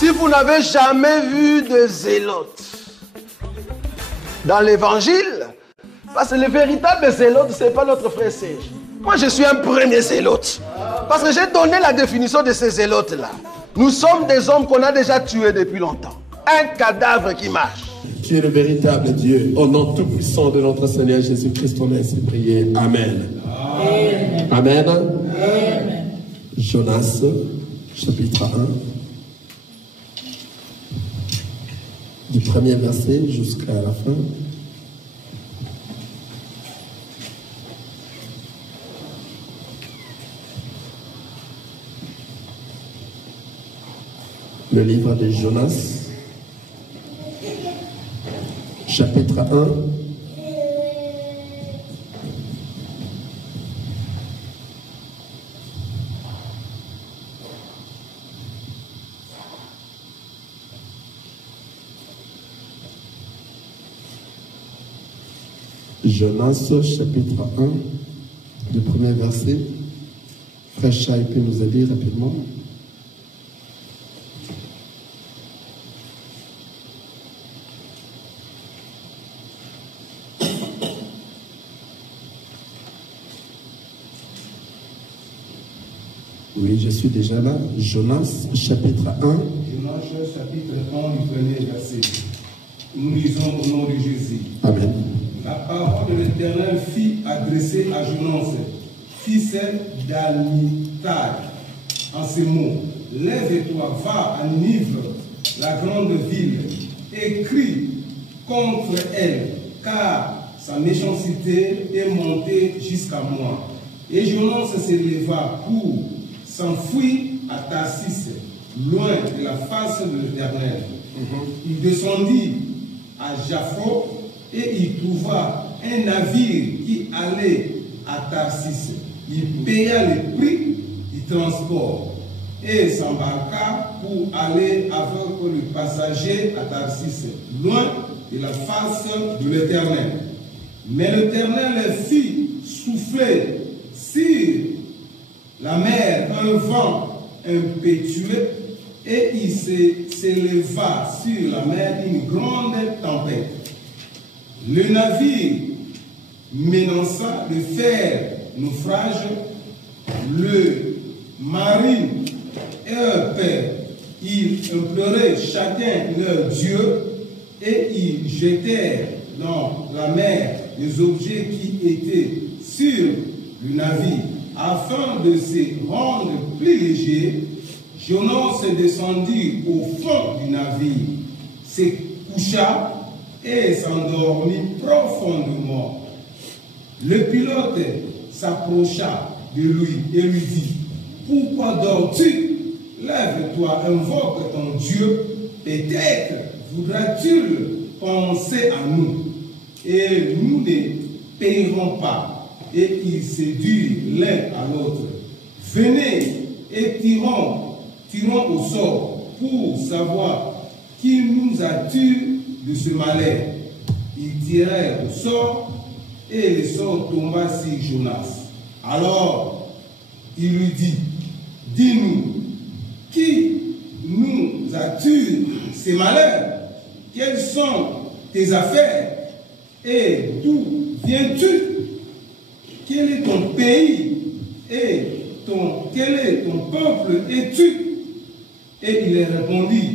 Si vous n'avez jamais vu de zélotes dans l'évangile, parce que le véritable zélote, ce n'est pas notre frère Serge. Moi, je suis un premier zélote. Parce que j'ai donné la définition de ces zélotes-là. Nous sommes des hommes qu'on a déjà tués depuis longtemps. Un cadavre qui marche. Tu es le véritable Dieu. Au nom tout-puissant de notre Seigneur Jésus-Christ, on a ainsi prié. Amen. Amen. Amen. Amen. Jonas, chapitre 1. Du premier verset jusqu'à la fin. Le livre de Jonas, chapitre 1. Jonas, chapitre 1, du premier verset. Frère Chai peut nous aider rapidement. Oui, je suis déjà là. Jonas, chapitre 1. Jonas, chapitre 1, du premier verset. Nous lisons au nom de Jésus. Amen. La parole de l'Éternel fut adressée à Jonas, fils d'Amitai, en ces mots. Lève-toi, va à Ninive, la grande ville, et crie contre elle, car sa méchanceté est montée jusqu'à moi. Et Jonas se leva pour s'enfuir à Tarsis, loin de la face de l'Éternel. Il descendit à Jaffo et il trouva un navire qui allait à Tarsis. Il paya le prix du transport et s'embarqua pour aller avec le passager à Tarsis, loin de la face de l'Éternel. Mais l'Éternel fit souffler sur la mer un vent impétueux et il s'éleva sur la mer une grande tempête. Le navire menaça de faire naufrage. Le marine et leur père, ils imploraient chacun leur Dieu et ils jetèrent dans la mer les objets qui étaient sur le navire. Afin de se rendre plus léger, Jonas descendit au fond du navire, se coucha et s'endormit profondément. Le pilote s'approcha de lui et lui dit: pourquoi dors-tu? Lève-toi, invoque ton Dieu, peut-être voudra-t-il penser à nous, et nous ne payerons pas. Et ils se dirent l'un à l'autre: venez et tirons au sort pour savoir qui nous a tués de ce malheur. Ils tirèrent au sort et le sort tomba sur Jonas. Alors il lui dit: dis-nous, qui nous a tués ces malheurs? Quelles sont tes affaires et d'où viens-tu? Quel est ton pays et quel est ton peuple es-tu? Et il répondit: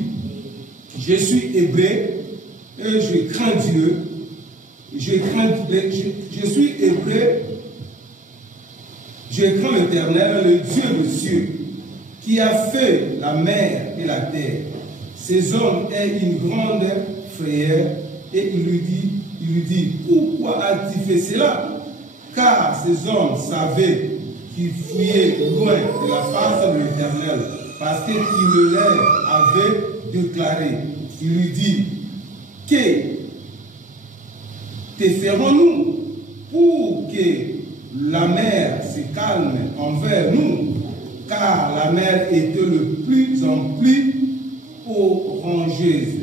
je suis hébreu et je crains Dieu. Je suis hébreu, je crains l'Éternel, le Dieu des cieux, qui a fait la mer et la terre. Ces hommes aient une grande frayeur. Et il lui dit: pourquoi as-tu fait cela? Car ces hommes savaient qu'ils fuyaient loin de la face de l'Éternel, parce qu'il le leur avait déclaré. Il lui dit: que te ferons-nous pour que la mer se calme envers nous? Car la mer était de plus en plus orangeuse.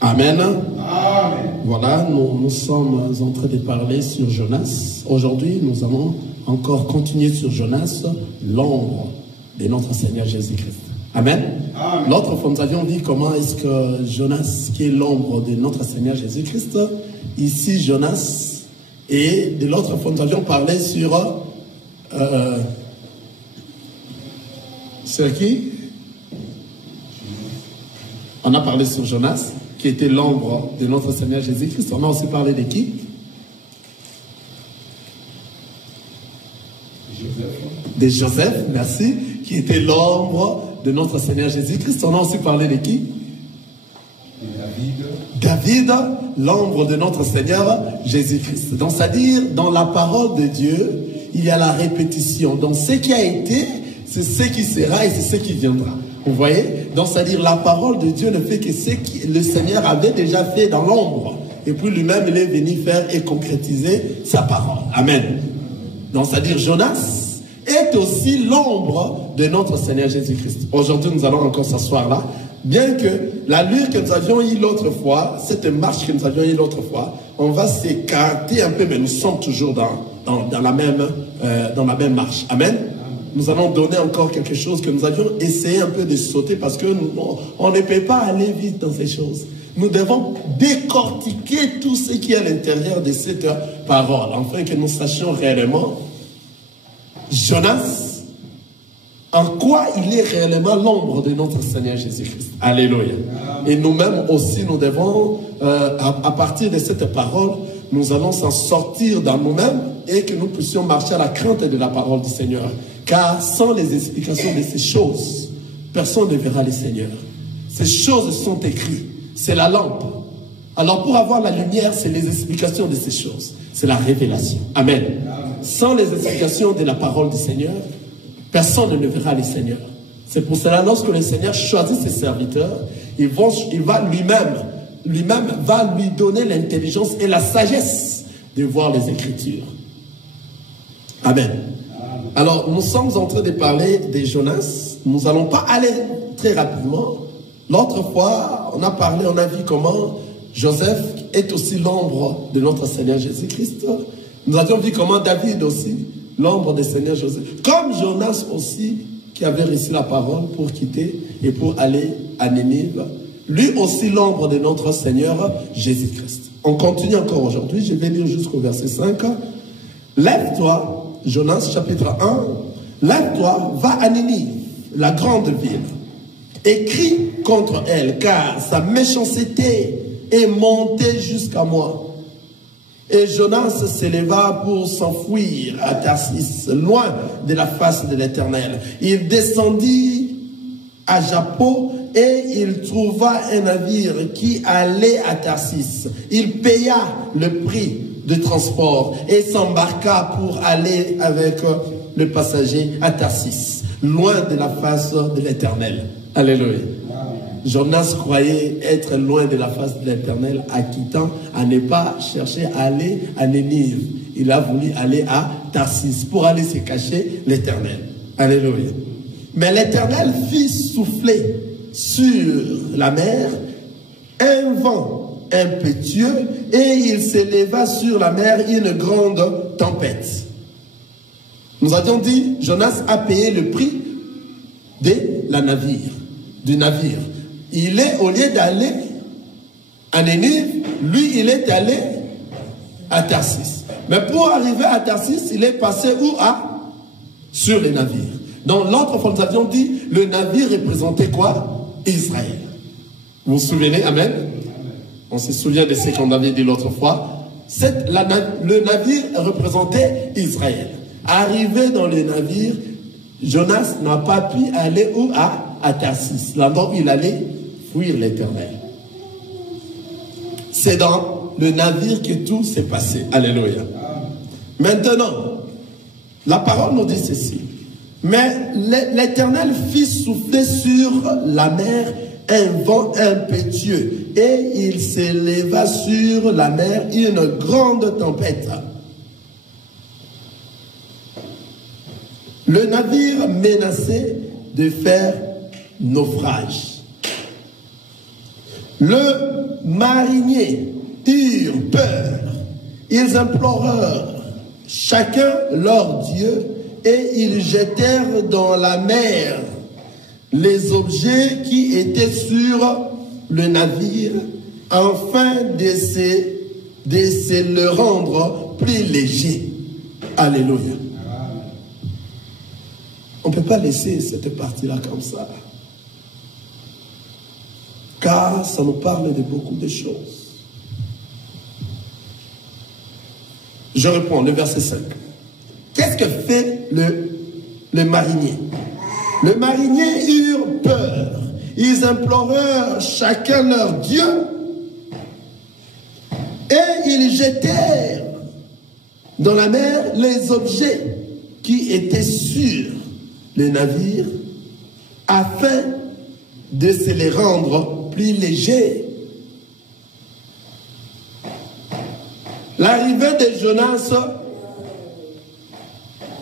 Amen. Amen. Voilà, nous sommes en train de parler sur Jonas. Aujourd'hui, nous allons encore continuer sur Jonas, l'ombre de notre Seigneur Jésus-Christ. Amen. Amen. L'autre fois, nous avions dit comment est-ce que Jonas, qui est l'ombre de notre Seigneur Jésus-Christ, ici Jonas, et de l'autre fois, nous avions parlé sur qui? On a parlé sur Jonas, qui était l'ombre de notre Seigneur Jésus-Christ. On a aussi parlé de qui? De Joseph, merci, qui était l'ombre de notre Seigneur Jésus-Christ. On a aussi parlé de qui? David, l'ombre de notre Seigneur Jésus-Christ. Donc, c'est-à-dire, dans la parole de Dieu, il y a la répétition. Donc, ce qui a été, c'est ce qui sera et c'est ce qui viendra. Vous voyez? Donc, c'est-à-dire, la parole de Dieu ne fait que ce que le Seigneur avait déjà fait dans l'ombre. Et puis, lui-même, il est venu faire et concrétiser sa parole. Amen. Donc, c'est-à-dire, Jonas est aussi l'ombre de notre Seigneur Jésus-Christ. Aujourd'hui, nous allons encore s'asseoir là. Bien que l'allure que nous avions eue l'autre fois, cette marche que nous avions eue l'autre fois, on va s'écarter un peu, mais nous sommes toujours dans la même marche. Amen. Nous allons donner encore quelque chose que nous avions essayé un peu de sauter parce que on ne peut pas aller vite dans ces choses. Nous devons décortiquer tout ce qui est à l'intérieur de cette parole, afin que nous sachions réellement Jonas, en quoi il est réellement l'ombre de notre Seigneur Jésus-Christ. Alléluia. Et nous-mêmes aussi, nous devons, à partir de cette parole, nous allons s'en sortir dans nous-mêmes et que nous puissions marcher à la crainte de la parole du Seigneur. Car sans les explications de ces choses, personne ne verra le Seigneur. Ces choses sont écrites. C'est la lampe. Alors pour avoir la lumière, c'est les explications de ces choses. C'est la révélation. Amen. Sans les explications de la parole du Seigneur, personne ne verra le Seigneur. C'est pour cela, lorsque le Seigneur choisit ses serviteurs, il va lui-même va lui donner l'intelligence et la sagesse de voir les Écritures. Amen. Alors, nous sommes en train de parler de Jonas. Nous n'allons pas aller très rapidement. L'autre fois, on a vu comment Joseph est aussi l'ombre de notre Seigneur Jésus-Christ. Nous avions vu comment David aussi, l'ombre du Seigneur Joseph. Comme Jonas aussi, qui avait reçu la parole pour quitter et pour aller à Nénive. Lui aussi l'ombre de notre Seigneur Jésus-Christ. On continue encore aujourd'hui, je vais lire jusqu'au verset 5. Lève-toi, Jonas chapitre 1, lève-toi, va à Nénive, la grande ville, et crie contre elle, car sa méchanceté est montée jusqu'à moi. Et Jonas s'éleva pour s'enfuir à Tarsis, loin de la face de l'Éternel. Il descendit à Jappo et il trouva un navire qui allait à Tarsis. Il paya le prix de transport et s'embarqua pour aller avec le passager à Tarsis, loin de la face de l'Éternel. Alléluia. Jonas croyait être loin de la face de l'Éternel, à quittant, à ne pas chercher à aller à Nénive. Il a voulu aller à Tarsis pour aller se cacher l'Éternel. Alléluia. Mais l'Éternel fit souffler sur la mer un vent impétueux et il s'éleva sur la mer une grande tempête. Nous avions dit, Jonas a payé le prix du navire. Il est, au lieu d'aller à Nénive, lui, il est allé à Tarsis. Mais pour arriver à Tarsis, il est passé où? Sur les navires. Donc, l'autre fois, nous avions dit, le navire représentait quoi? Israël. Vous vous souvenez? Amen? On se souvient de ce qu'on avait dit l'autre fois. Le navire représentait Israël. Arrivé dans le navire, Jonas n'a pas pu aller où? À Tarsis. Là-bas, il allait fuir l'Éternel. C'est dans le navire que tout s'est passé. Alléluia. Maintenant, la parole nous dit ceci. Mais l'Éternel fit souffler sur la mer un vent impétueux et il s'éleva sur la mer une grande tempête. Le navire menaçait de faire naufrage. Le marinier eurent peur. Ils implorèrent chacun leur Dieu et ils jetèrent dans la mer les objets qui étaient sur le navire, afin de se le rendre plus léger. Alléluia. On ne peut pas laisser cette partie-là comme ça. Car ça nous parle de beaucoup de choses. Je reprends le verset 5. Qu'est-ce que fait le marinier? Le marinier eurent peur. Ils implorèrent chacun leur Dieu et ils jetèrent dans la mer les objets qui étaient sur les navires afin de se les rendre plus légers. L'arrivée de Jonas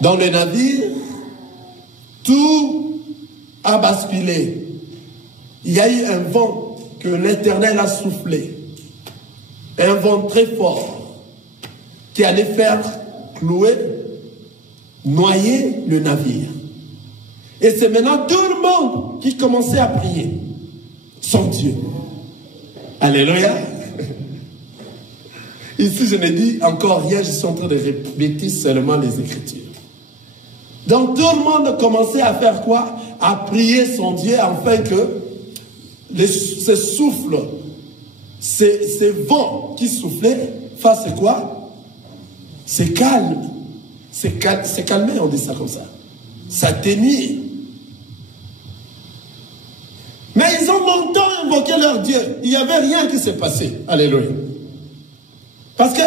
dans le navire, tout a basculé. Il y a eu un vent que l'Éternel a soufflé. Un vent très fort qui allait faire clouer, noyer le navire. Et c'est maintenant tout le monde qui commençait à prier son Dieu. Alléluia. Ici, je ne dis encore rien, je suis en train de répéter seulement les Écritures. Donc tout le monde commençait à faire quoi? À prier son Dieu afin que ce souffle, ces vents qui soufflaient fassent quoi? C'est calme. C'est calmé, on dit ça comme ça. S'atténuer. Mais ils ont longtemps invoqué leur Dieu. Il n'y avait rien qui s'est passé. Alléluia. Parce qu'eux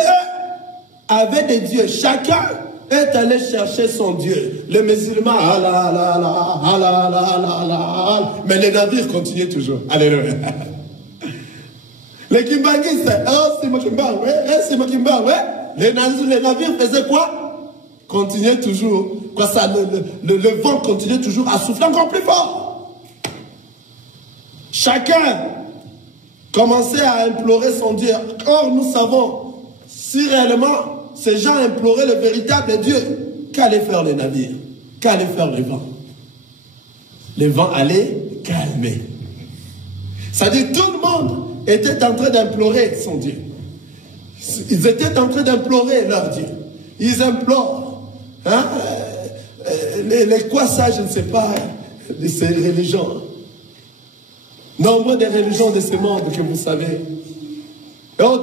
avaient des dieux. Chacun est allé chercher son Dieu. Les musulmans, mais les navires continuaient toujours. Alléluia. Les kimbanguistes, c'est Makimba, ouais, c'est Makimba, ouais. Les navires faisaient quoi? Continuaient toujours. Quoi, ça, le vent continuait toujours à souffler encore plus fort. Chacun commençait à implorer son Dieu. Or, nous savons, si réellement ces gens imploraient le véritable Dieu, qu'allaient faire les navires? Qu'allaient faire les vents? Les vents allaient calmer. C'est-à-dire tout le monde était en train d'implorer son Dieu. Ils étaient en train d'implorer leur Dieu. Ils implorent. Hein? Les quoi ça, je ne sais pas, de ces religions. Nombre de religions de ce monde que vous savez. Oh,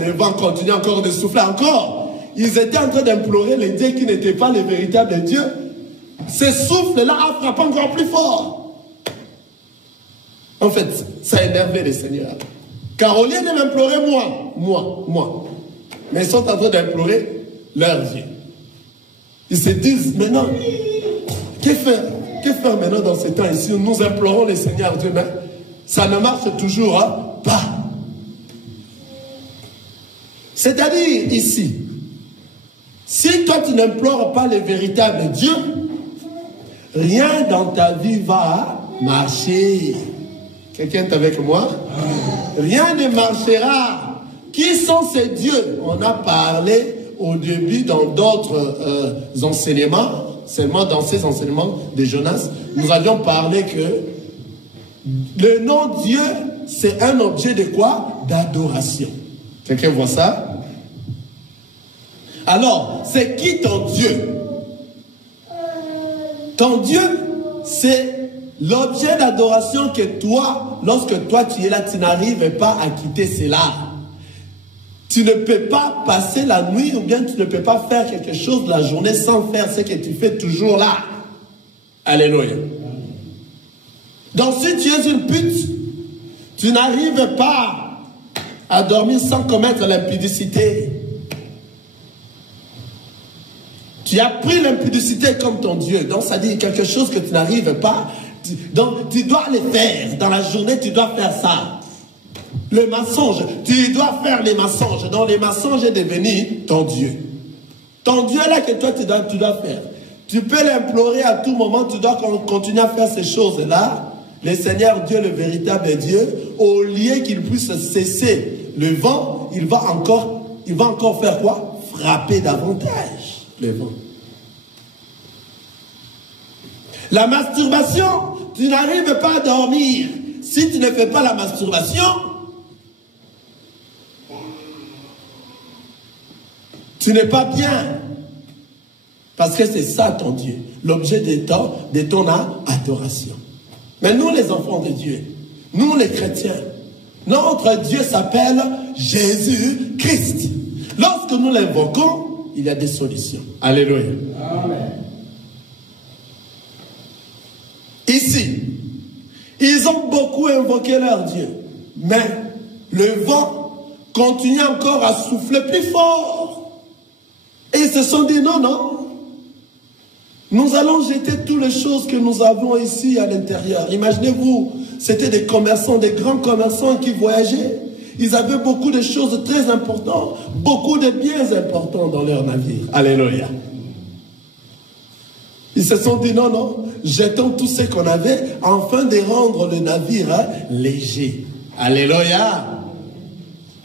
le vent continue encore de souffler encore. Ils étaient en train d'implorer les dieux qui n'étaient pas les véritables dieux. Ce souffle-là a frappé encore plus fort. En fait, ça a énervé les seigneurs. Car au lieu de m'implorer moi, mais ils sont en train d'implorer leur Dieu. Ils se disent maintenant, que faire? Que faire maintenant dans ces temps ici où nous implorons les seigneurs Dieu, mais ça ne marche toujours pas. C'est-à-dire ici, si toi tu n'implores pas le véritable Dieu, rien dans ta vie va marcher. Quelqu'un est avec moi? Rien ne marchera. Qui sont ces dieux? On a parlé au début dans d'autres enseignements, seulement dans ces enseignements de Jonas, nous avions parlé que le nom Dieu, c'est un objet de quoi? D'adoration. Quelqu'un voit ça? Alors, c'est qui ton Dieu? Ton Dieu, c'est l'objet d'adoration que toi, lorsque toi tu es là, tu n'arrives pas à quitter cela. Tu ne peux pas passer la nuit ou bien tu ne peux pas faire quelque chose de la journée sans faire ce que tu fais toujours là. Alléluia. Donc si tu es une pute, tu n'arrives pas à dormir sans commettre l'impudicité. Tu as pris l'impudicité comme ton Dieu. Donc ça dit quelque chose que tu n'arrives pas. Donc tu dois le faire. Dans la journée, tu dois faire ça. Le mensonge, tu dois faire les mensonges. Donc les mensonges est devenu ton Dieu. Ton Dieu là que toi tu dois faire. Tu peux l'implorer à tout moment, tu dois continuer à faire ces choses-là. Le Seigneur Dieu, le véritable Dieu, au lieu qu'il puisse cesser le vent, il va encore faire quoi? Frapper davantage le vent. La masturbation, tu n'arrives pas à dormir. Si tu ne fais pas la masturbation, tu n'es pas bien. Parce que c'est ça ton Dieu, l'objet de ton adoration. Mais nous les enfants de Dieu, nous les chrétiens, notre Dieu s'appelle Jésus-Christ. Lorsque nous l'invoquons, il y a des solutions. Alléluia. Amen. Ici, ils ont beaucoup invoqué leur Dieu, mais le vent continue encore à souffler plus fort. Et ils se sont dit non, non. Nous allons jeter toutes les choses que nous avons ici à l'intérieur. Imaginez-vous, c'était des commerçants, des grands commerçants qui voyageaient. Ils avaient beaucoup de choses très importantes, beaucoup de biens importants dans leur navire. Alléluia. Ils se sont dit non, non, jetons tout ce qu'on avait afin de rendre le navire léger. Alléluia.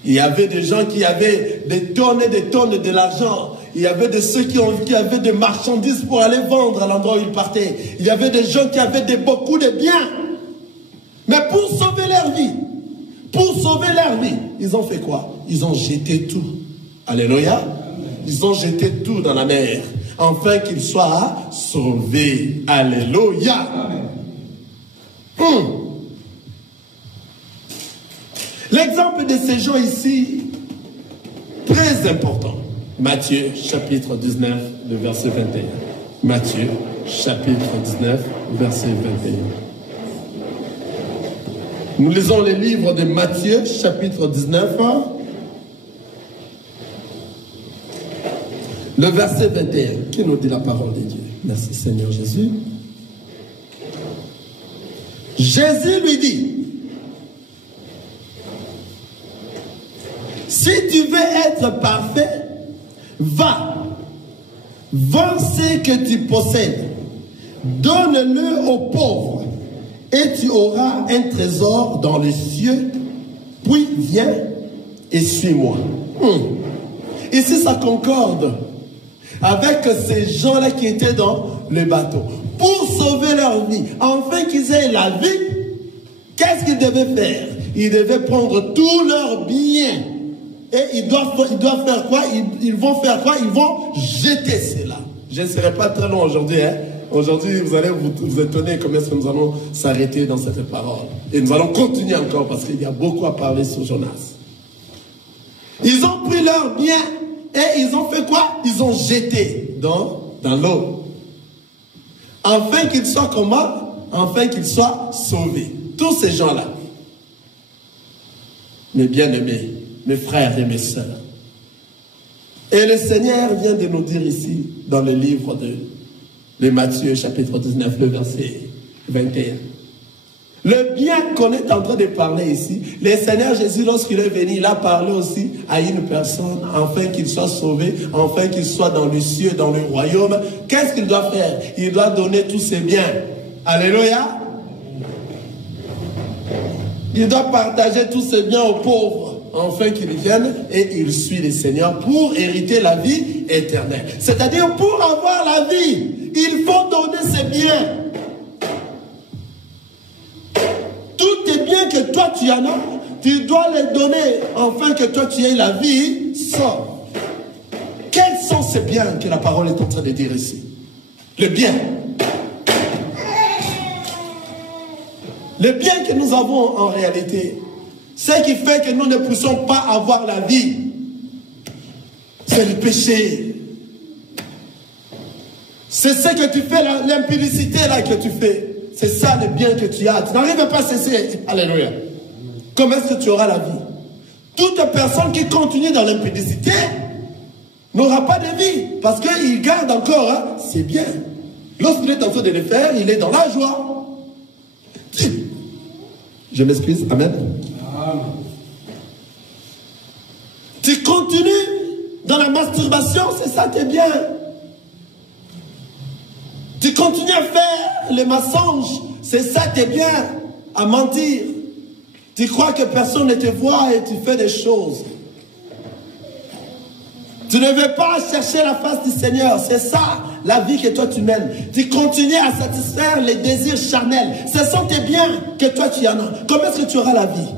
Il y avait des gens qui avaient des tonnes et des tonnes de l'argent. Il y avait de ceux qui avaient des marchandises pour aller vendre à l'endroit où ils partaient. Il y avait des gens qui avaient beaucoup de biens. Mais pour sauver leur vie, ils ont fait quoi? Ils ont jeté tout. Alléluia. Ils ont jeté tout dans la mer, afin qu'ils soient sauvés. Alléluia. L'exemple de ces gens ici, très important. Matthieu, chapitre 19, le verset 21. Matthieu, chapitre 19, verset 21. Nous lisons les livres de Matthieu, chapitre 19, le verset 21. Qui nous dit la parole de Dieu? Merci Seigneur Jésus. Jésus lui dit, si tu veux être parfait, va, vends ce que tu possèdes, donne-le aux pauvres, et tu auras un trésor dans les cieux, puis viens et suis-moi. Ici, ça concorde avec ces gens-là qui étaient dans le bateau. Pour sauver leur vie, afin qu'ils aient la vie, qu'est-ce qu'ils devaient faire? Ils devaient prendre tous leurs biens. Et ils doivent faire quoi? Ils vont faire quoi? Ils vont jeter cela. Je ne serai pas très long aujourd'hui. Hein? Aujourd'hui, vous allez vous étonner comment est-ce que nous allons s'arrêter dans cette parole. Et nous allons continuer encore parce qu'il y a beaucoup à parler sur Jonas. Ils ont pris leurs biens et ils ont fait quoi? Ils ont jeté dans l'eau. Afin qu'ils soient comment? Afin qu'ils soient sauvés. Tous ces gens-là. Mes bien-aimés, mes frères et mes sœurs. Et le Seigneur vient de nous dire ici, dans le livre de Matthieu, chapitre 19, le verset 21. Le bien qu'on est en train de parler ici, le Seigneur Jésus, lorsqu'il est venu, il a parlé aussi à une personne, afin qu'il soit sauvé, afin qu'il soit dans les cieux, dans le royaume. Qu'est-ce qu'il doit faire? Il doit donner tous ses biens. Alléluia. Il doit partager tous ses biens aux pauvres, afin qu'ils viennent et il suit le Seigneur pour hériter la vie éternelle. C'est-à-dire, pour avoir la vie, il faut donner ses biens. Tous tes biens que toi tu en as, tu dois les donner afin que toi tu aies la vie sauve. Quels sont ces biens que la parole est en train de dire ici? Le bien. Le bien que nous avons en réalité, ce qui fait que nous ne puissions pas avoir la vie, c'est le péché. C'est ce que tu fais, l'impudicité là que tu fais. C'est ça le bien que tu as. Tu n'arrives pas à cesser. Alléluia. Comment est-ce que tu auras la vie? Toute personne qui continue dans l'impudicité n'aura pas de vie. Parce qu'il garde encore ses biens. Lorsqu'il est en train de le faire, il est dans la joie. Je m'excuse. Amen. Amen. Tu continues dans la masturbation, c'est ça tes biens. Tu continues à faire les mensonges, c'est ça tes biens, à mentir. Tu crois que personne ne te voit et tu fais des choses. Tu ne veux pas chercher la face du Seigneur, c'est ça la vie que toi tu mènes. Tu continues à satisfaire les désirs charnels. Ce sont tes biens que toi tu en as. Comment est-ce que tu auras la vie?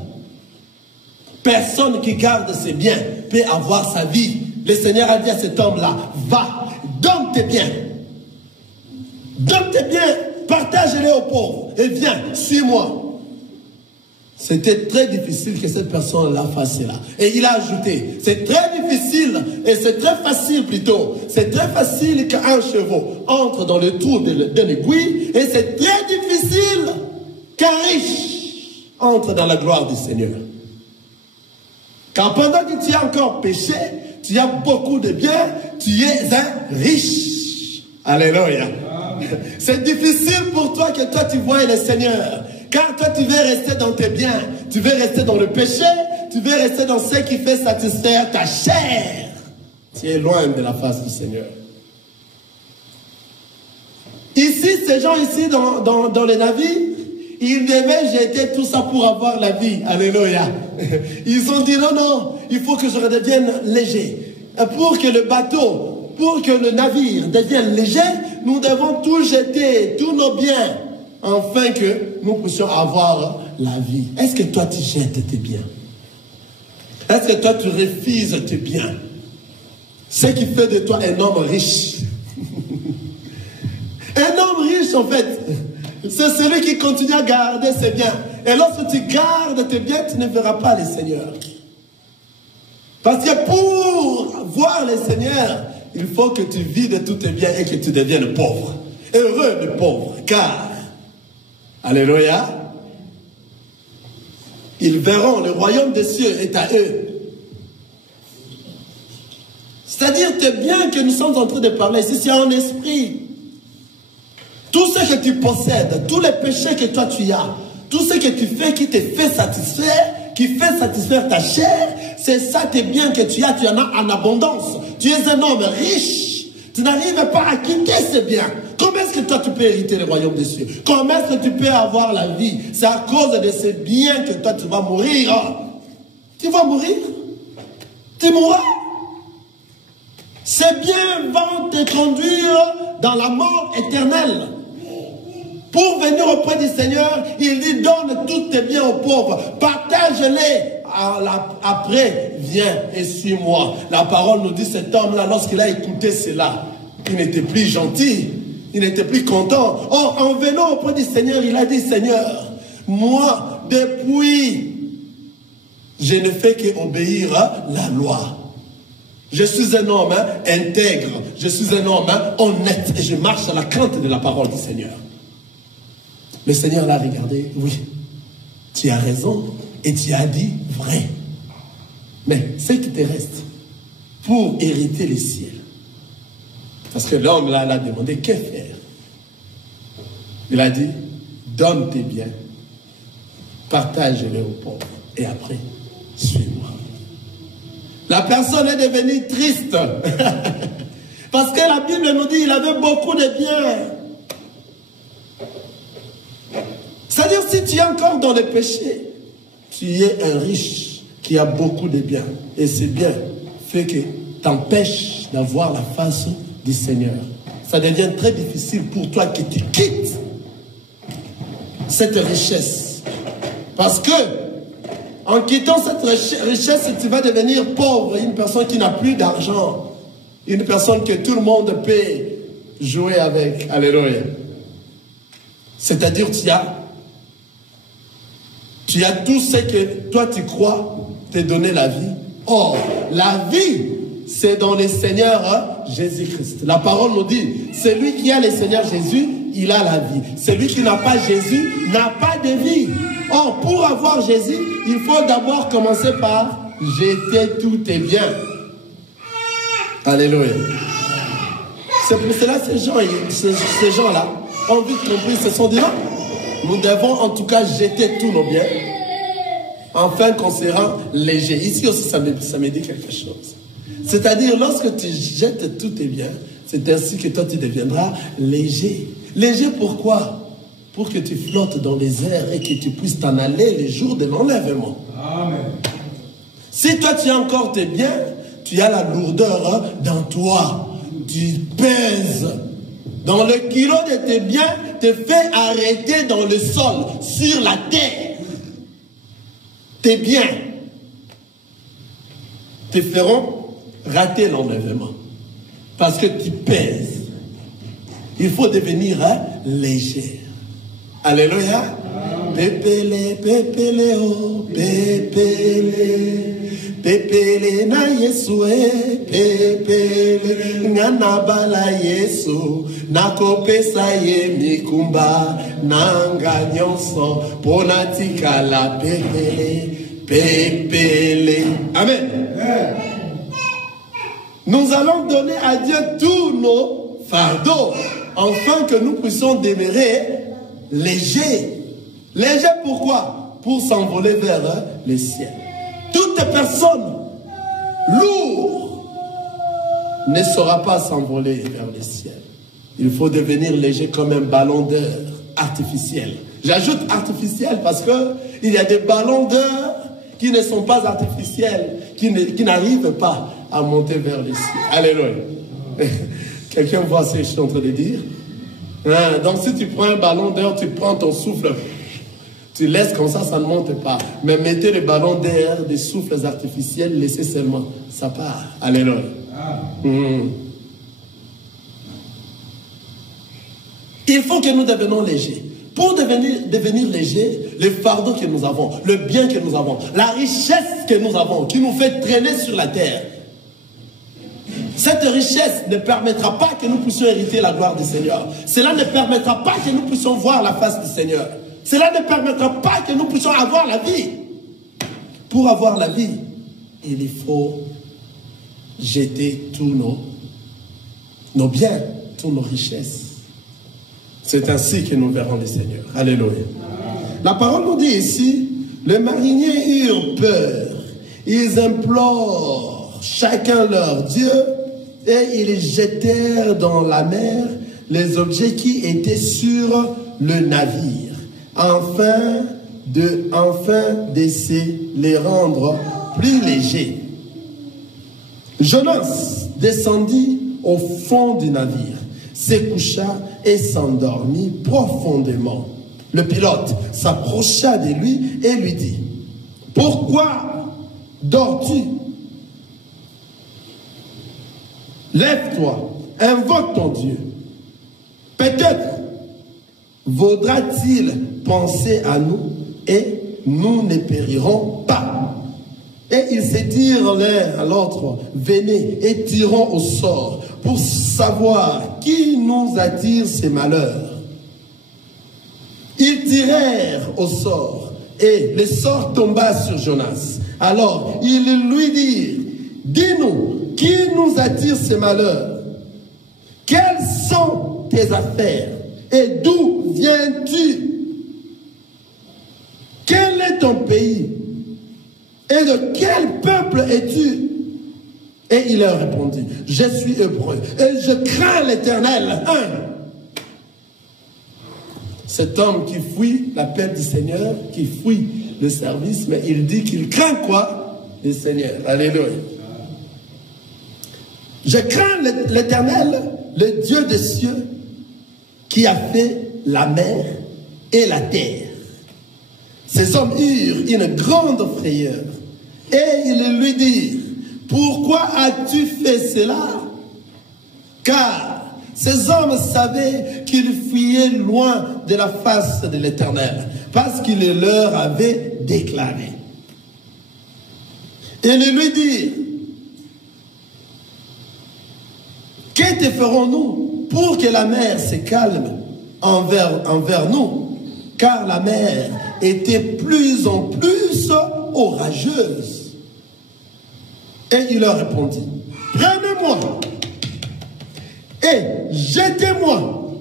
Personne qui garde ses biens peut avoir sa vie. Le Seigneur a dit à cet homme-là, va, donne tes biens. Donne tes biens, partage-les aux pauvres et viens, suis-moi. C'était très difficile que cette personne-là fasse cela. Et il a ajouté, c'est très difficile, et c'est très facile plutôt, c'est très facile qu'un chevau entre dans le trou d'un aiguille, et c'est très difficile qu'un riche entre dans la gloire du Seigneur. Car pendant que tu as encore péché, tu as beaucoup de biens, tu es un riche. Alléluia. C'est difficile pour toi que toi tu vois le Seigneur. Car toi tu veux rester dans tes biens, tu veux rester dans le péché, tu veux rester dans ce qui fait satisfaire ta chair. Tu es loin de la face du Seigneur. Ici, ces gens ici dans les navires, ils devaient jeter tout ça pour avoir la vie. Alléluia. Ils ont dit non, non, il faut que je redevienne léger. Pour que le bateau, pour que le navire devienne léger, nous devons tout jeter, tous nos biens, afin que nous puissions avoir la vie. Est-ce que toi tu jettes tes biens? Est-ce que toi tu refuses tes biens? Ce qui fait de toi un homme riche. Un homme riche en fait, c'est celui qui continue à garder ses biens. Et lorsque tu gardes tes biens, tu ne verras pas le Seigneur. Parce que pour voir le Seigneur, il faut que tu vides tous tes biens et que tu deviennes pauvre. Heureux le pauvre, car, alléluia, ils verront, le royaume des cieux est à eux. C'est-à-dire, tes biens que nous sommes en train de parler ici, c'est un esprit. Tout ce que tu possèdes, tous les péchés que toi tu as, tout ce que tu fais qui te fait satisfaire, qui fait satisfaire ta chair, c'est ça tes biens que tu as en as en abondance. Tu es un homme riche. Tu n'arrives pas à quitter ces biens. Comment est-ce que toi tu peux hériter le royaume des cieux? Comment est-ce que tu peux avoir la vie? C'est à cause de ces biens que toi tu vas mourir. Tu vas mourir. Tu mourras. Ces biens vont te conduire dans la mort éternelle. Pour venir auprès du Seigneur, il dit donne tous tes biens aux pauvres, partage-les. Après, viens et suis-moi. La parole nous dit cet homme-là, lorsqu'il a écouté cela, il n'était plus gentil, il n'était plus content. Or, en venant auprès du Seigneur, il a dit Seigneur, moi, depuis, je ne fais qu'obéir à la loi. Je suis un homme intègre, je suis un homme honnête et je marche à la crainte de la parole du Seigneur. Le Seigneur l'a regardé, oui, tu as raison et tu as dit vrai. Mais ce qui te reste pour hériter les ciels, parce que l'homme là l'a demandé, que faire? Il a dit, donne tes biens, partage-les aux pauvres et après, suis-moi. La personne est devenue triste parce que la Bible nous dit qu'il avait beaucoup de biens. C'est-à-dire, si tu es encore dans le péché, tu es un riche qui a beaucoup de biens. Et ces biens fait que t'empêche d'avoir la face du Seigneur. Ça devient très difficile pour toi que tu quittes cette richesse. Parce que, en quittant cette richesse, tu vas devenir pauvre. Une personne qui n'a plus d'argent. Une personne que tout le monde peut jouer avec. Alléluia. C'est-à-dire, tu as tout ce que toi tu crois te donner la vie. Or, la vie, c'est dans le Seigneur Jésus-Christ. La parole nous dit, celui qui a le Seigneur Jésus, il a la vie. Celui qui n'a pas Jésus, n'a pas de vie. Or, pour avoir Jésus, il faut d'abord commencer par jeter tous tes biens. Alléluia. C'est pour cela que ces gens-là ont vite compris, se sont dit non. Nous devons en tout cas jeter tous nos biens, afin qu'on se rend léger. Ici aussi, ça me dit quelque chose. C'est-à-dire, lorsque tu jettes tous tes biens, c'est ainsi que toi, tu deviendras léger. Léger pourquoi? Pour que tu flottes dans les airs et que tu puisses t'en aller le jour de l'enlèvement. Amen. Si toi, tu as encore tes biens, tu as la lourdeur dans toi. Tu pèses dans le kilo de tes biens, te fait arrêter dans le sol, sur la terre. Tes biens te feront rater l'enlèvement. Parce que tu pèses. Il faut devenir léger. Alléluia. Pépélé, pépélé, oh, pépélé. Pépélé na Yesue, pépélé. Nganabala Yesu, nakopesa ye mikumba. Nanga nyonso, ponatika la pépélé. Pépélé. Amen. Nous allons donner à Dieu tous nos fardeaux, afin que nous puissions demeurer légers. Légers pourquoi? Pour s'envoler vers le ciel. Toute personne lourde ne saura pas s'envoler vers le ciel. Il faut devenir léger comme un ballon d'air artificiel. J'ajoute artificiel parce qu'il y a des ballons d'air qui ne sont pas artificiels, qui n'arrivent pas à monter vers le ciel. Alléluia. Quelqu'un voit ce que je suis en train de dire? Donc si tu prends un ballon d'air, tu prends ton souffle, tu laisses comme ça, ça ne monte pas. Mais mettez le ballon d'air, des souffles artificiels, laissez seulement, ça part. Alléluia. Il faut que nous devenions légers. Pour devenir léger, le fardeau que nous avons, le bien que nous avons, la richesse que nous avons, qui nous fait traîner sur la terre, cette richesse ne permettra pas que nous puissions hériter la gloire du Seigneur. Cela ne permettra pas que nous puissions voir la face du Seigneur. Cela ne permettra pas que nous puissions avoir la vie. Pour avoir la vie, il faut jeter tous nos biens, toutes nos richesses. C'est ainsi que nous verrons le Seigneur. Alléluia. La parole nous dit ici, les mariniers eurent peur. Ils implorent chacun leur Dieu et ils jetèrent dans la mer les objets qui étaient sur le navire, afin d'essayer de les rendre plus légers. Jonas descendit au fond du navire, se coucha et s'endormit profondément. Le pilote s'approcha de lui et lui dit: pourquoi dors-tu? Lève-toi, invoque ton Dieu. Peut-être vaudra-t-il penser à nous et nous ne périrons pas. Et ils se dirent l'un à l'autre: venez et tirons au sort pour savoir qui nous attire ces malheurs. Ils tirèrent au sort et le sort tomba sur Jonas. Alors ils lui dirent: dis-nous, qui nous attire ces malheurs? Quelles sont tes affaires et d'où viens-tu? Quel est ton pays? Et de quel peuple es-tu? Et il leur répondit: je suis hébreu et je crains l'Éternel. Cet homme qui fuit l'appel du Seigneur, qui fuit le service, mais il dit qu'il craint quoi? Le Seigneur. Alléluia. Je crains l'Éternel, le Dieu des cieux, qui a fait la mer et la terre. Ces hommes eurent une grande frayeur. Et ils lui dirent: pourquoi as-tu fait cela? Car ces hommes savaient qu'ils fuyaient loin de la face de l'Éternel, parce qu'il leur avait déclaré. Et ils lui dirent: que te ferons-nous pour que la mer se calme envers nous? Car la mer était plus en plus orageuse. Et il leur répondit: prenez-moi et jetez-moi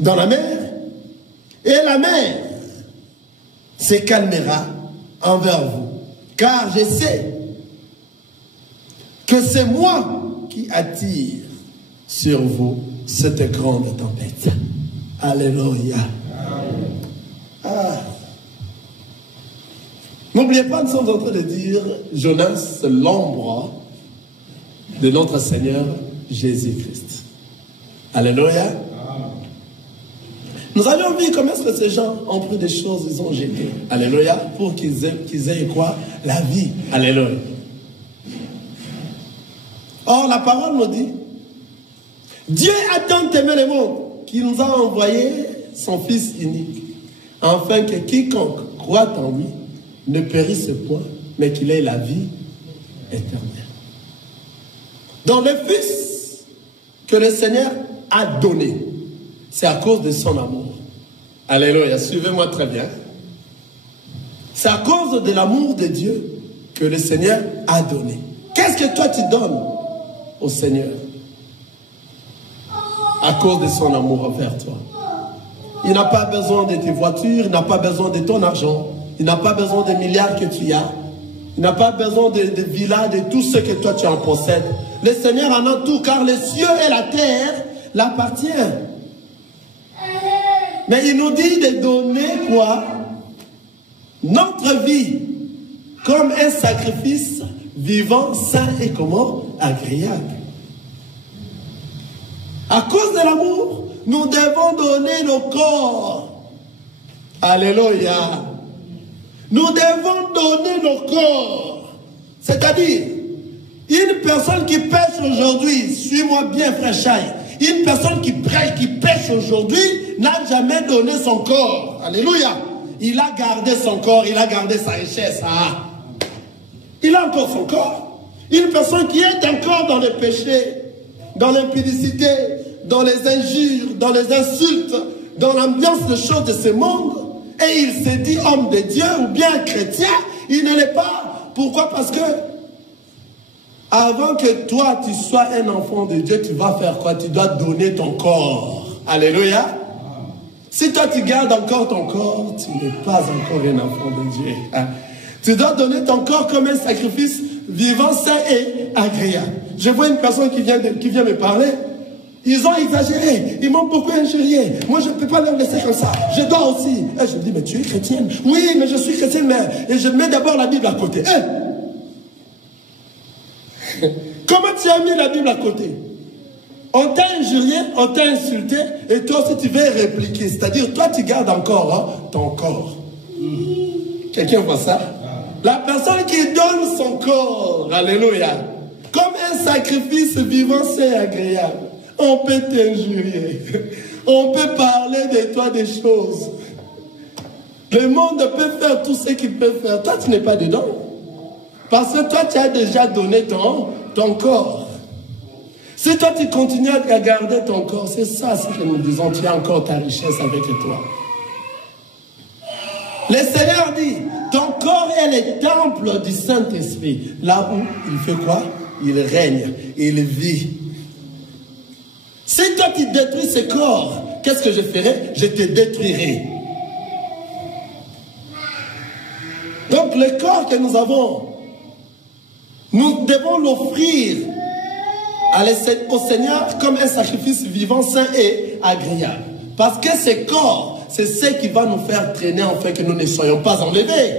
dans la mer, et la mer se calmera envers vous. Car je sais que c'est moi qui attire sur vous cette grande tempête. Alléluia. N'oubliez pas, nous sommes en train de dire Jonas, l'ombre de notre Seigneur Jésus-Christ. Alléluia. Nous avions vu comment est-ce que ces gens ont pris des choses, ils ont jeté. Alléluia. Pour qu'ils aient quoi? La vie. Alléluia. Or, la parole nous dit, Dieu a tant aimé le monde qu'il nous a envoyé son Fils unique, afin que quiconque croit en lui ne périsse point, mais qu'il ait la vie éternelle. Dans le Fils que le Seigneur a donné, c'est à cause de son amour. Alléluia, suivez-moi très bien. C'est à cause de l'amour de Dieu que le Seigneur a donné. Qu'est-ce que toi tu donnes au Seigneur? À cause de son amour envers toi. Il n'a pas besoin de tes voitures, il n'a pas besoin de ton argent, il n'a pas besoin des milliards que tu as, il n'a pas besoin de villas, de tout ce que toi tu en possèdes. Le Seigneur en a tout, car les cieux et la terre l'appartiennent. Mais il nous dit de donner quoi? Notre vie comme un sacrifice vivant, sain et comment? Agréable. À cause de l'amour, nous devons donner nos corps. Alléluia. Nous devons donner nos corps. C'est-à-dire, une personne qui pêche aujourd'hui, suis-moi bien frère Chaï, une personne qui pêche aujourd'hui n'a jamais donné son corps. Alléluia. Il a gardé son corps, il a gardé sa richesse. Ah. Il a encore son corps. Une personne qui est encore dans le péché, dans l'impudicité, dans les injures, dans les insultes, dans l'ambiance de choses de ce monde, et il se dit homme de Dieu ou bien chrétien, il ne l'est pas. Pourquoi? Parce que avant que toi tu sois un enfant de Dieu, tu vas faire quoi? Tu dois donner ton corps. Alléluia. Si toi tu gardes encore ton corps, tu n'es pas encore un enfant de Dieu. Tu dois donner ton corps comme un sacrifice vivant, sain et agréable. Je vois une personne qui vient me parler. Ils ont exagéré, ils m'ont beaucoup injurié. Moi, je ne peux pas leur laisser comme ça. Je dois aussi. Et je me dis, mais tu es chrétienne? Oui, mais je suis chrétienne, mais... Et je mets d'abord la Bible à côté. Comment tu as mis la Bible à côté? On t'a injurié, on t'a insulté, et toi aussi tu veux répliquer. C'est-à-dire, toi tu gardes encore ton corps. Quelqu'un voit ça? La personne qui donne son corps, alléluia, comme un sacrifice vivant, c'est agréable. On peut t'injurier. On peut parler de toi des choses. Le monde peut faire tout ce qu'il peut faire. Toi, tu n'es pas dedans. Parce que toi, tu as déjà donné ton corps. Si toi, tu continues à garder ton corps, c'est ça ce que nous disons. Tu as encore ta richesse avec toi. Le Seigneur dit, ton corps est le temple du Saint-Esprit. Là où il fait quoi? Il règne, il vit. Si toi tu détruis ce corps, qu'est-ce que je ferai? Je te détruirai. Donc le corps que nous avons, nous devons l'offrir au Seigneur comme un sacrifice vivant, sain et agréable. Parce que ce corps, c'est ce qui va nous faire traîner afin que nous ne soyons pas enlevés.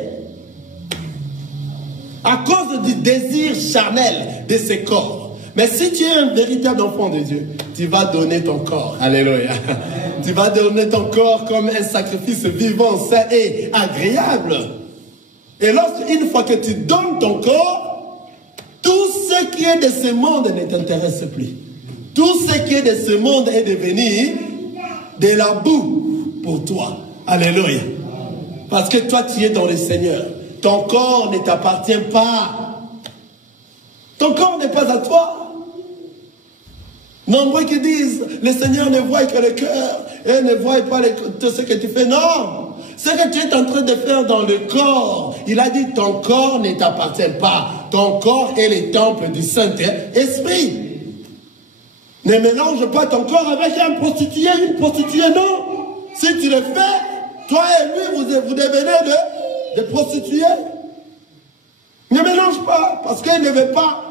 À cause du désir charnel de ce corps. Mais si tu es un véritable enfant de Dieu, tu vas donner ton corps. Alléluia. Tu vas donner ton corps comme un sacrifice vivant, sain et agréable. Et une fois que tu donnes ton corps, tout ce qui est de ce monde ne t'intéresse plus. Tout ce qui est de ce monde est devenu de la boue pour toi. Alléluia. Parce que toi, tu es dans le Seigneur. Ton corps ne t'appartient pas. Ton corps n'est pas à toi. Nombreux qui disent, le Seigneur ne voit que le cœur, et ne voit pas tout ce que tu fais. Non, ce que tu es en train de faire dans le corps, il a dit, ton corps ne t'appartient pas. Ton corps est le temple du Saint-Esprit. Ne mélange pas ton corps avec un prostitué, une prostituée, non. Si tu le fais, toi et lui, vous devenez des prostituées. Ne mélange pas, parce qu'il ne veut pas.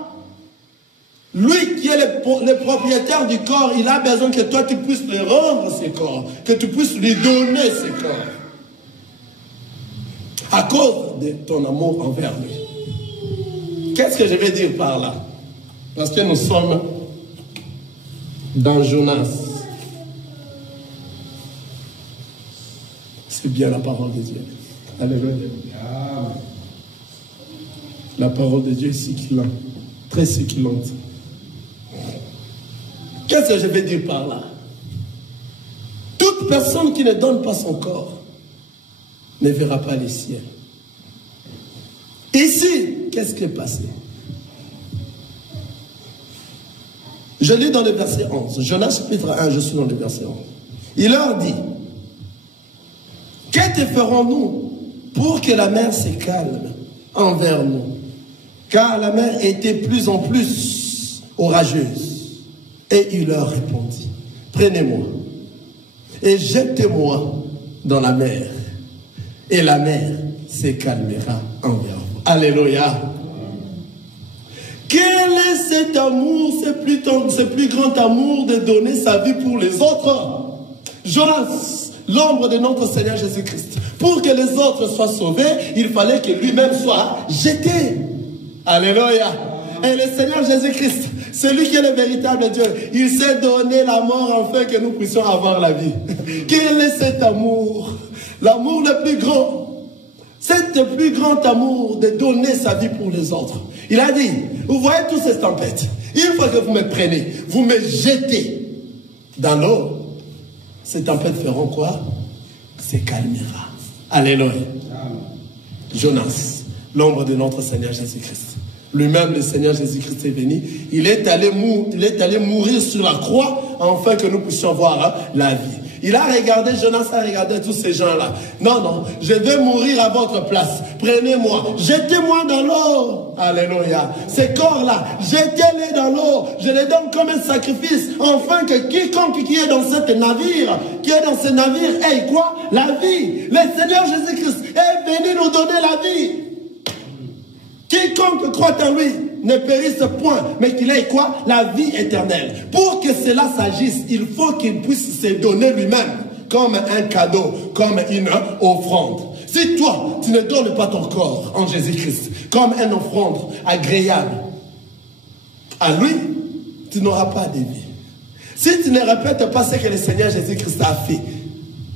Lui qui est le propriétaire du corps, il a besoin que toi tu puisses lui rendre ses corps, que tu puisses lui donner ses corps. À cause de ton amour envers lui. Qu'est-ce que je vais dire par là? Parce que nous sommes dans Jonas. C'est bien la parole de Dieu. Alléluia. La parole de Dieu est succulente, très succulente. Qu'est-ce que je vais dire par là? Toute personne qui ne donne pas son corps ne verra pas les cieux. Ici, qu'est-ce qui est passé? Je lis dans le verset 11. Jonas chapitre 1, je suis dans le verset 11. Il leur dit, que te ferons-nous pour que la mer se calme envers nous? Car la mer était plus en plus orageuse. Et il leur répondit, prenez-moi et jetez-moi dans la mer. Et la mer se calmera envers vous. Alléluia. Quel est cet amour, ce plus grand amour de donner sa vie pour les autres? Jonas, l'ombre de notre Seigneur Jésus-Christ. Pour que les autres soient sauvés, il fallait que lui-même soit jeté. Alléluia. Et le Seigneur Jésus-Christ, celui qui est le véritable Dieu, il s'est donné la mort afin que nous puissions avoir la vie. Quel est cet amour? L'amour le plus grand. C'est le plus grand amour de donner sa vie pour les autres. Il a dit, vous voyez toutes ces tempêtes, une fois que vous me prenez, vous me jetez dans l'eau, ces tempêtes feront quoi? Se calmera. Alléluia. Jonas, l'ombre de notre Seigneur Jésus-Christ. Lui-même, le Seigneur Jésus-Christ est venu. Il est allé mourir sur la croix afin que nous puissions voir la vie. Il a regardé, Jonas a regardé tous ces gens-là. Non, non, je vais mourir à votre place. Prenez-moi, jetez-moi dans l'eau. Alléluia. Ces corps-là, jetez-les dans l'eau. Je les donne comme un sacrifice. Afin que quiconque qui est dans ce navire, ait quoi? La vie. Le Seigneur Jésus-Christ est venu nous donner la vie. Quiconque croit en lui ne périsse point, mais qu'il ait quoi? La vie éternelle. Pour que cela s'agisse, il faut qu'il puisse se donner lui-même comme un cadeau, comme une offrande. Si toi, tu ne donnes pas ton corps en Jésus-Christ comme une offrande agréable à lui, tu n'auras pas de vie. Si tu ne répètes pas ce que le Seigneur Jésus-Christ a fait,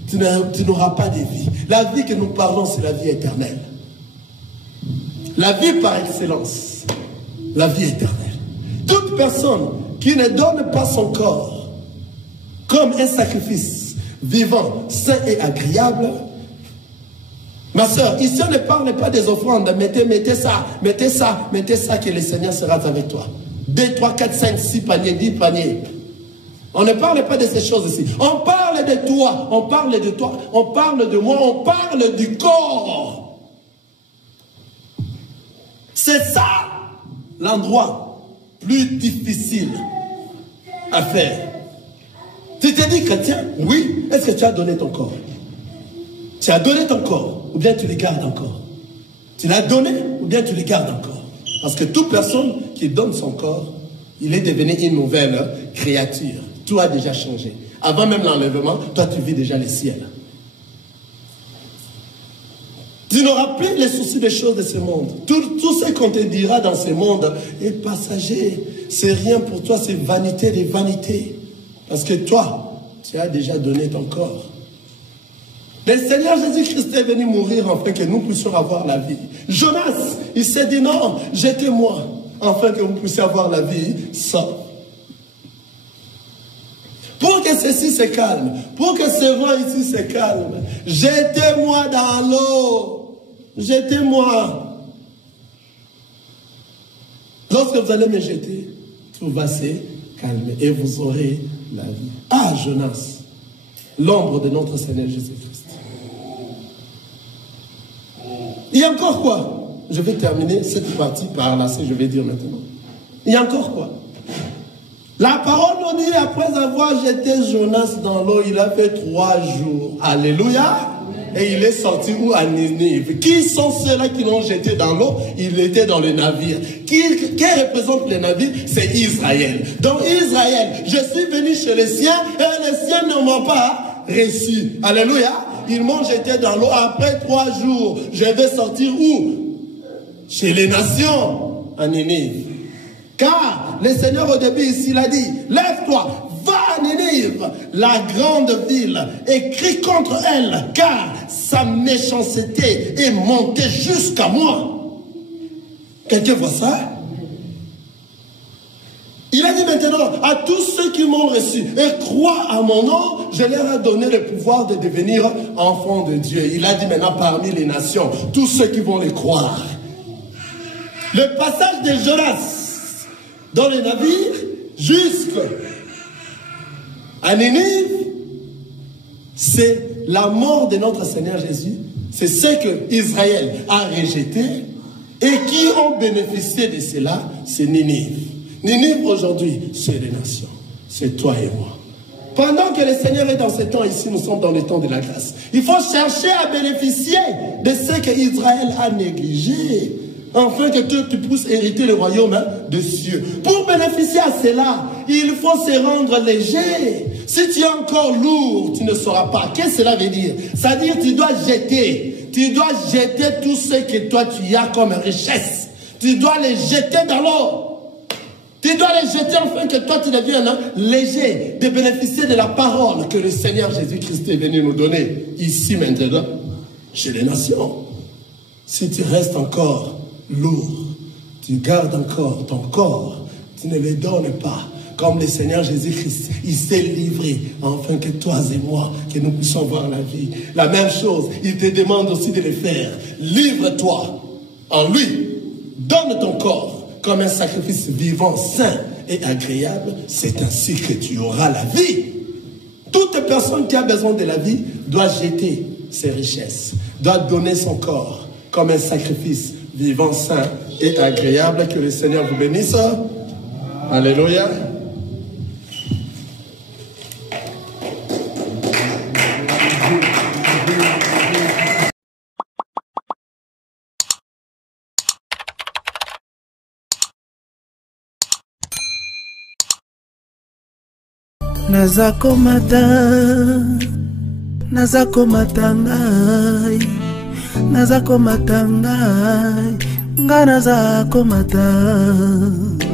tu n'auras pas de vie. La vie que nous parlons, c'est la vie éternelle. La vie par excellence, la vie éternelle. Toute personne qui ne donne pas son corps comme un sacrifice vivant, sain et agréable, ma soeur, ici on ne parle pas des offrandes, mettez ça, que le Seigneur sera avec toi. 2, 3, 4, 5, 6 paniers, 10 paniers. On ne parle pas de ces choses ici. On parle de toi, on parle de moi, on parle du corps. C'est ça l'endroit plus difficile à faire. Tu te dis chrétien, oui, est-ce que tu as donné ton corps? Tu as donné ton corps, ou bien tu le gardes encore? Tu l'as donné, ou bien tu le gardes encore? Parce que toute personne qui donne son corps, il est devenu une nouvelle créature. Tout a déjà changé. Avant même l'enlèvement, toi tu vis déjà les ciels. Tu n'auras plus les soucis des choses de ce monde. Tout ce qu'on te dira dans ce monde est passager. C'est rien pour toi, c'est vanité des vanités. Parce que toi, tu as déjà donné ton corps. Le Seigneur Jésus-Christ est venu mourir afin que nous puissions avoir la vie. Jonas, il s'est dit non, jetez-moi afin que vous puissiez avoir la vie sans. Pour que ceci se calme, pour que ce vent ici se calme, jetez-moi dans l'eau. Jetez-moi. Lorsque vous allez me jeter, tout va se calmer et vous aurez la vie. Ah, Jonas, l'ombre de notre Seigneur Jésus-Christ. Il y a encore quoi? Je vais terminer cette partie par là, je vais dire maintenant. Il y a encore quoi? La parole nous dit, après avoir jeté Jonas dans l'eau, il a fait 3 jours. Alléluia. Et il est sorti où? À Ninive. Qui sont ceux-là qui l'ont jeté dans l'eau? Il était dans le navire. Qui représente le navire? C'est Israël. Donc Israël, je suis venu chez les siens et les siens ne m'ont pas reçu. Alléluia. Ils m'ont jeté dans l'eau. Après 3 jours, je vais sortir où? Chez les nations, à Ninive. Car le Seigneur au début ici, il a dit, lève-toi, va à Ninive, la grande ville, et crie contre elle, car sa méchanceté est montée jusqu'à moi. Quelqu'un voit ça? Il a dit maintenant à tous ceux qui m'ont reçu et croient à mon nom, je leur ai donné le pouvoir de devenir enfants de Dieu. Il a dit maintenant parmi les nations, tous ceux qui vont les croire. Le passage de Jonas dans le navire jusqu'à Ninive, c'est la mort de notre Seigneur Jésus. C'est ce que Israël a rejeté et qui ont bénéficié de cela, c'est Ninive. Ninive aujourd'hui, c'est les nations. C'est toi et moi. Pendant que le Seigneur est dans ce temps ici, nous sommes dans le temps de la grâce. Il faut chercher à bénéficier de ce que Israël a négligé, afin que tu puisses hériter le royaume des cieux. Pour bénéficier à cela, il faut se rendre léger. Si tu es encore lourd, tu ne sauras pas. Qu'est-ce que cela veut dire? C'est-à-dire que tu dois jeter. Tu dois jeter tout ce que toi tu as comme richesse. Tu dois les jeter dans l'eau. Tu dois les jeter afin que toi tu deviennes léger, de bénéficier de la parole que le Seigneur Jésus-Christ est venu nous donner ici maintenant, chez les nations. Si tu restes encore lourd, tu gardes encore ton corps, tu ne le donnes pas, comme le Seigneur Jésus-Christ, il s'est livré afin que toi et moi, que nous puissions voir la vie. La même chose, il te demande aussi de le faire. Livre-toi en lui, donne ton corps comme un sacrifice vivant, sain et agréable, c'est ainsi que tu auras la vie. Toute personne qui a besoin de la vie doit jeter ses richesses, doit donner son corps comme un sacrifice vivant, sain et agréable. Que le Seigneur vous bénisse. Alléluia. Nazako matangai, nazako matangai, nga nazako matangai.